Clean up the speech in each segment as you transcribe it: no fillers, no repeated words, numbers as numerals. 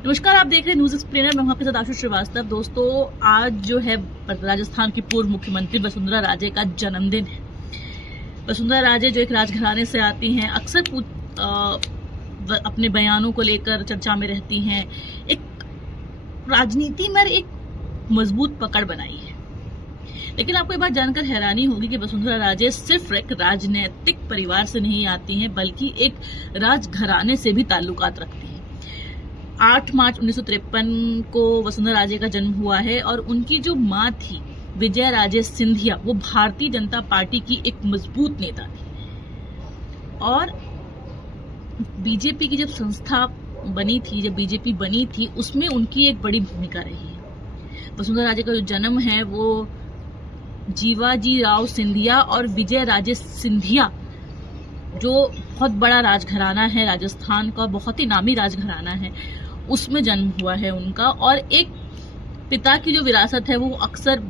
नमस्कार, आप देख रहे हैं न्यूज एक्सप्लेनर। मैं हूं आपके साथ आशु श्रीवास्तव। दोस्तों, आज जो है राजस्थान की पूर्व मुख्यमंत्री वसुंधरा राजे का जन्मदिन है। वसुंधरा राजे जो एक राजघराने से आती हैं, अक्सर अपने बयानों को लेकर चर्चा में रहती हैं। एक राजनीति में एक मजबूत पकड़ बनाई है। लेकिन आपको ये बात जानकर हैरानी होगी कि वसुंधरा राजे सिर्फ एक राजनीतिक परिवार से नहीं आती हैं, बल्कि एक राजघराने से भी ताल्लुकात रखती हैं। 8 मार्च 1953 को वसुंधरा राजे का जन्म हुआ है और उनकी जो माँ थी विजय राजे सिंधिया, वो भारतीय जनता पार्टी की एक मजबूत नेता थी। और बीजेपी की जब संस्था बनी थी, जब बीजेपी बनी थी, उसमें उनकी एक बड़ी भूमिका रही है। वसुंधरा राजे का जो जन्म है वो जीवाजी राव सिंधिया और विजय राजे सिंधिया, जो बहुत बड़ा राजघराना है राजस्थान का, बहुत ही नामी राजघराना है, उसमें जन्म हुआ है उनका। और एक पिता की जो विरासत है वो अक्सर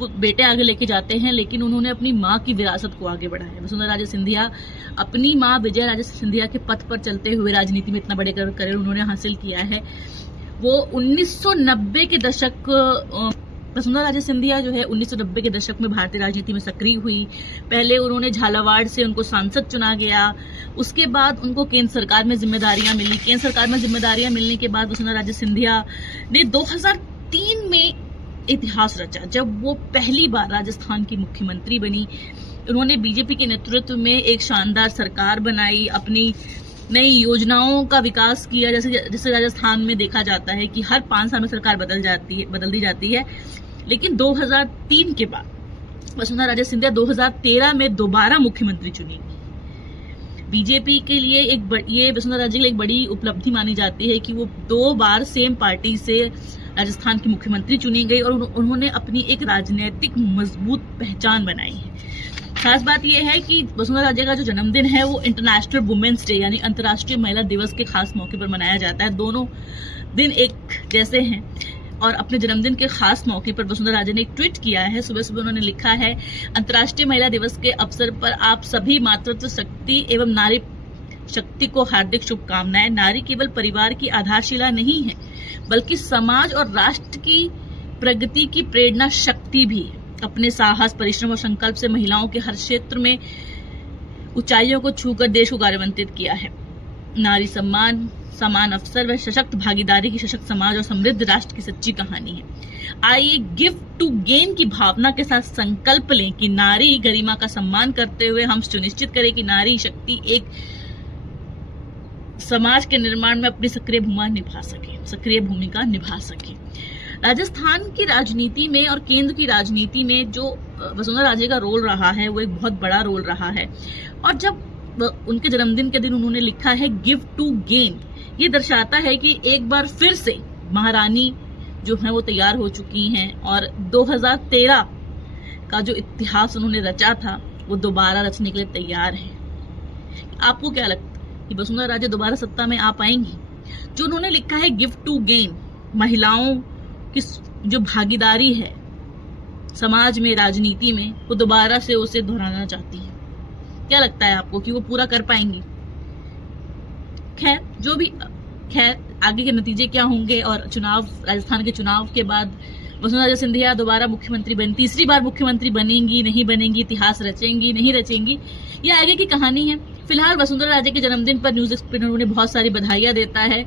बेटे आगे लेके जाते हैं, लेकिन उन्होंने अपनी माँ की विरासत को आगे बढ़ाया। वसुंधरा राजे सिंधिया अपनी माँ विजय राजे सिंधिया के पथ पर चलते हुए राजनीति में इतना बड़े करियर उन्होंने हासिल किया है। वो 1990 के दशक वसुंधरा राजे सिंधिया जो है 1990 के दशक में भारतीय राजनीति में सक्रिय हुई। पहले उन्होंने झालावाड़ से उनको सांसद चुना गया, उसके बाद उनको केंद्र सरकार में जिम्मेदारियां मिली। केंद्र सरकार में जिम्मेदारियां मिलने के बाद वसुंधरा राजे सिंधिया ने 2003 में इतिहास रचा, जब वो पहली बार राजस्थान की मुख्यमंत्री बनी। उन्होंने बीजेपी के नेतृत्व में एक शानदार सरकार बनाई, अपनी नई योजनाओं का विकास किया। जैसे राजस्थान में देखा जाता है कि हर 5 साल में सरकार बदल दी जाती है। लेकिन 2003 के बाद वसुंधरा राजे सिंधिया 2013 में दोबारा मुख्यमंत्री चुनी गई। बीजेपी के लिए ये वसुंधरा राजे के लिए एक बड़ी उपलब्धि मानी जाती है कि वो 2 बार सेम पार्टी से राजस्थान की मुख्यमंत्री चुनी गई और उन्होंने अपनी एक राजनीतिक मजबूत पहचान बनाई है। खास बात यह है कि वसुंधरा राजे का जो जन्मदिन है वो इंटरनेशनल वुमेन्स डे यानी अंतर्राष्ट्रीय महिला दिवस के खास मौके पर मनाया जाता है। दोनों दिन एक जैसे हैं और अपने जन्मदिन के खास मौके पर वसुंधरा राजे ने एक ट्वीट किया है। सुबह सुबह उन्होंने लिखा है, अंतर्राष्ट्रीय महिला दिवस के अवसर पर आप सभी मातृत्व शक्ति एवं नारी शक्ति को हार्दिक शुभकामनाएं। नारी केवल परिवार की आधारशिला नहीं है, बल्कि समाज और राष्ट्र की प्रगति की प्रेरणा शक्ति भी है। अपने साहस, परिश्रम और संकल्प से महिलाओं के हर क्षेत्र में ऊंचाइयों को छूकर देश को गौरवान्वित किया है। नारी सम्मान, समान अवसर व सशक्त भागीदारी की सशक्त समाज और समृद्ध राष्ट्र की सच्ची कहानी है। आइए गिव टू गेन की भावना के साथ संकल्प लें कि नारी गरिमा का सम्मान करते हुए हम सुनिश्चित करें कि नारी शक्ति एक समाज के निर्माण में अपनी सक्रिय भूमिका निभा सके। राजस्थान की राजनीति में और केंद्र की राजनीति में जो वसुंधरा राजे का रोल रहा है वो एक बहुत बड़ा रोल रहा है। और जब उनके जन्मदिन के दिन उन्होंने लिखा है गिव टू गेन, ये दर्शाता है कि एक बार फिर से महारानी जो है वो तैयार हो चुकी हैं और 2013 का जो इतिहास उन्होंने रचा था वो दोबारा रचने के लिए तैयार है। आपको क्या लगता है कि वसुंधरा राजे दोबारा सत्ता में आ पाएंगी? जो उन्होंने लिखा है गिव टू गेन, महिलाओं की जो भागीदारी है समाज में, राजनीति में, वो दोबारा से उसे दोहराना चाहती है। क्या लगता है आपको कि वो पूरा कर पाएंगी? खैर आगे के नतीजे क्या होंगे और राजस्थान के चुनाव के बाद वसुंधरा राजे सिंधिया दोबारा तीसरी बार मुख्यमंत्री बनेंगी, नहीं बनेंगी, इतिहास रचेंगी, नहीं रचेंगी, ये आगे की कहानी है। फिलहाल वसुंधरा राजे के जन्मदिन पर न्यूज एक्सप्लेनर उन्हें बहुत सारी बधाइयां देता है